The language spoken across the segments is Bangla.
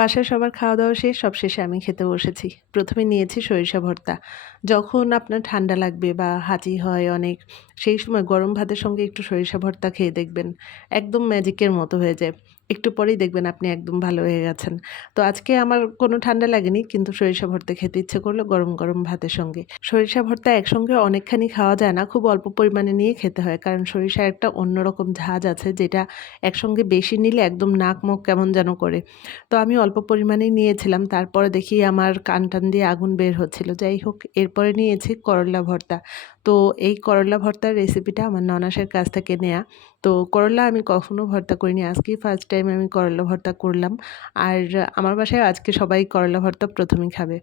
বাসায় সবার খাওয়া-দাওয়া শেষ, সবশেষে আমি খেতে বসেছি। ১ম এ নিয়েছি সরিষা ভর্তা। যখন আপনার ঠান্ডা লাগবে বা হাঁচি হয় অনেক, সেই সময় গরম ভাতের সঙ্গে একটু সরিষা ভর্তা খেয়ে দেখবেন, একদম ম্যাজিকের মতো হয়ে যায়। একটু পরেই দেখবেন আপনি একদম ভালো হয়ে গেছেন। তো আজকে আমার কোনো ঠান্ডা লাগেনি, কিন্তু সরিষা ভর্তা খেতে ইচ্ছে করলো গরম, গরম ভাতের সঙ্গে। সরিষা ভর্তা একসঙ্গে অনেকখানি খাওয়া যায় না, খুব অল্প পরিমাণে নিয়ে খেতে হয়। কারণ সরিষার একটা অন্যরকম ঝাঁজ আছে, যেটা একসঙ্গে বেশি নিলে একদম নাক মুখ কেমন যেন করে। তো আমি অল্প পরিমাণেই নিয়েছিলাম। তারপরে দেখি আমার কান-টান দিয়ে আগুন বের হচ্ছিল। যাই হোক, এরপরে নিয়েছি করল্লা ভর্তা। তো এই করল্লা ভর্তার রেসিপিটা আমার ননাসের কাছ থেকে নেয়া। তো করল্লা আমি কখনো ভর্তা করিনি। আজকেই ফার্স্ট টাইম আমি করল্লা ভর্তা করলাম। আর আমার বাসায় আজকে সবাই করল্লা ভর্তা ১ম এই খাবে।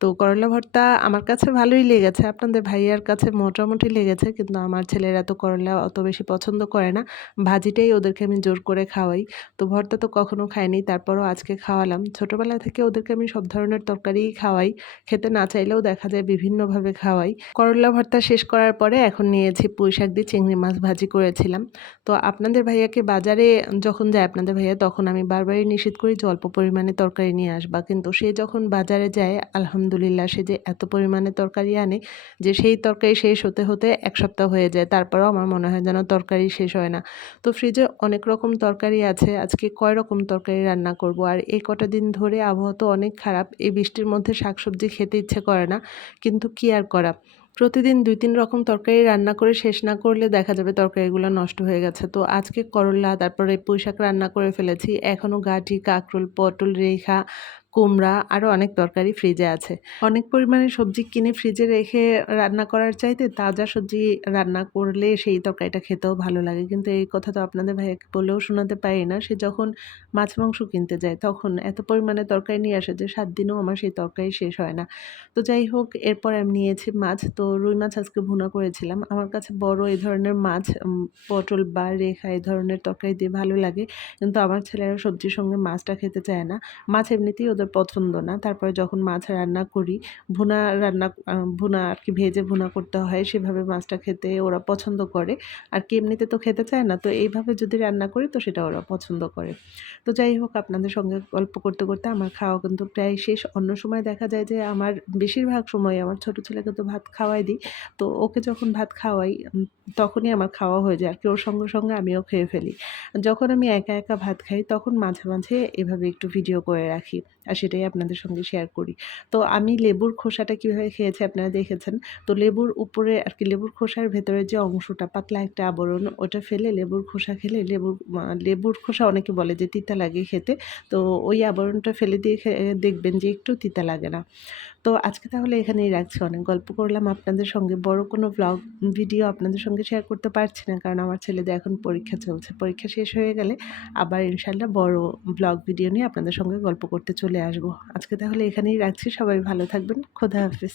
তো করল্লা ভর্তা আমার কাছে ভালোই লেগেছে। আপনাদের ভাইয়ার কাছে মোটামুটি লেগেছে। কিন্তু আমার ছেলেরা তো করল্লা অত বেশি পছন্দ করে না। ভাজিটাই ওদেরকে আমি জোর করে খাওয়াই। তো ভর্তা তো কখনো খাইনি, তারপরও আজকে খাওয়ালাম। ছোটবেলা থেকে ওদেরকে আমি সব ধরনের তরকারিই খাওয়াই। খেতে না চাইলেও দেখা যায় বিভিন্নভাবে খাওয়াই। করল্লা ভর্তা শেষ করার পরে এখন নিয়েছি পুঁইশাক দিয়ে চিংড়ি মাছ ভাজি করেছিলাম। তো আপনাদের ভাইয়াকে বাজারে যখন যায় আপনাদের ভাইয়া, তখন আমি বারবারই নিষেধ করি যে অল্প পরিমাণে তরকারি নিয়ে আসবা। কিন্তু সে যখন বাজারে যায়, আলহামদুলিল্লাহ সে যে এত পরিমাণে তরকারি আনে যে সেই তরকারি শেষ হতে, হতে ১ সপ্তাহ হয়ে যায়। তারপরেও আমার মনে হয় যেন তরকারি শেষ হয় না। তো ফ্রিজে অনেক রকম তরকারি আছে। আজকে কয় রকম তরকারি রান্না করব। আর এই কটা দিন ধরে আবহাওয়া তো অনেক খারাপ। এই বৃষ্টির মধ্যে শাকসবজি খেতে ইচ্ছে করে না। কিন্তু কি আর করা? প্রতিদিন ২-৩ রকম তরকারি রান্না করে শেষ না করলে দেখা যাবে তরকারিগুলো নষ্ট হয়ে গেছে। তো আজকে করল্লা, তারপরে পুঁইশাক রান্না করে ফেলেছি। এখনো গাঁটি, কাঁকরোল, পটল, রেখা, কুমড়া আরও অনেক তরকারি ফ্রিজে আছে। অনেক পরিমাণে সবজি কিনে ফ্রিজে রেখে রান্না করার চাইতে তাজা সবজি রান্না করলে সেই তরকারিটা খেতেও ভালো লাগে। কিন্তু এই কথা তো আপনাদের ভাইয়াকে বলেও শোনাতে পারি না। সে যখন মাছ মাংস কিনতে যায় তখন এত পরিমাণে তরকারি নিয়ে আসে যে ৭ দিনেও আমার সেই তরকারি শেষ হয় না। তো যাই হোক, এরপরে আমি নিয়েছি মাছ। তো রুই মাছ আজকে ভুনা করেছিলাম। আমার কাছে বড় এই ধরনের মাছ পটল বা রেখা এই ধরনের তরকারি দিয়ে ভালো লাগে। কিন্তু আমার ছেলেরা সবজির সঙ্গে মাছটা খেতে চায় না। মাছ এমনিতেই ওদের পছন্দ না। তারপরে যখন মাছ রান্না করি, ভুনা আরকি ভেজে ভুনা করতে হয়, সেভাবে মাছটা খেতে ওরা পছন্দ করে। আর কি এমনিতে তো খেতে চায় না। তো এইভাবে যদি রান্না করি তো সেটা ওরা পছন্দ করে। তো যাই হোক, আপনাদের সঙ্গে গল্প করতে, করতে আমার খাওয়া কিন্তু প্রায় শেষ। অন্য সময় দেখা যায় যে আমার বেশিরভাগ সময় আমার ছোট ছেলেকে তো ভাত খাওয়াই দিই। তো ওকে যখন ভাত খাওয়াই তখনই আমার খাওয়া হয়ে যায় আরকি, ওর সঙ্গে, সঙ্গে আমিও খেয়ে ফেলি। যখন আমি একা, একা ভাত খাই তখন মাঝে, মাঝে এভাবে একটু ভিডিও করে রাখি। আর সেটাই আপনাদের সঙ্গে শেয়ার করি। তো আমি লেবুর খোসাটা কিভাবে খেয়েছি আপনারা দেখেছেন। তো লেবুর উপরে আরকি লেবুর খোসার ভেতরে যে অংশটা পাতলা একটা আবরণ, ওটা ফেলে লেবুর খোসা খেলে লেবুর খোসা অনেকে বলে যে তিতা লাগে খেতে। তো ওই আবরণটা ফেলে দিয়ে দেখবেন যে একটু তিতা লাগে না। তো আজকে তাহলে এখানেই রাখছি। অনেক গল্প করলাম আপনাদের সঙ্গে। বড় কোনো ভিডিও আপনাদের সঙ্গে শেয়ার করতে পারছি না। কারণ আমার ছেলেদের এখন পরীক্ষা চলছে। পরীক্ষা শেষ হয়ে গেলে আবার ইনশাআল্লাহ বড় ব্লগ ভিডিও নিয়ে আপনাদের সঙ্গে গল্প করতে চলে আসব। আজকে তাহলে এখানেই রাখছি। সবাই ভালো থাকবেন। খোদা হাফেজ।